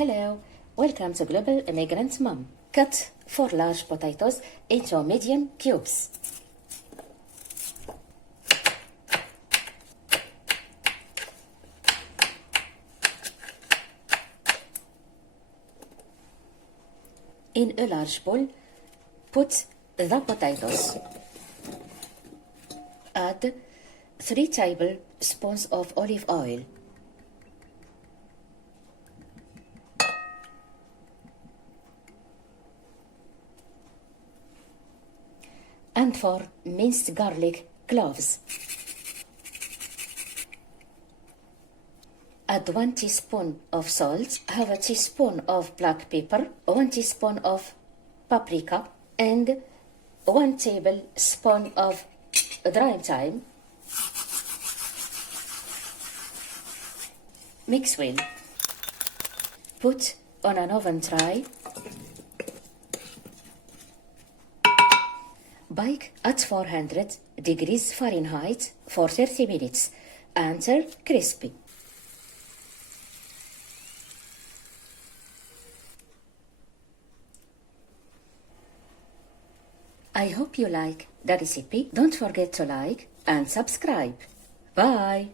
Hello, welcome to Global Immigrant Mom. Cut 4 large potatoes into medium cubes. In a large bowl, put the potatoes. Add 3 tablespoons of olive oil. And 4 minced garlic cloves. Add 1 teaspoon of salt, half a teaspoon of black pepper, 1 teaspoon of paprika, and 1 tablespoon of dry thyme. Mix well. Put on an oven tray. Bake at 400 degrees Fahrenheit for 30 minutes until crispy. I hope you like the recipe. Don't forget to like and subscribe. Bye!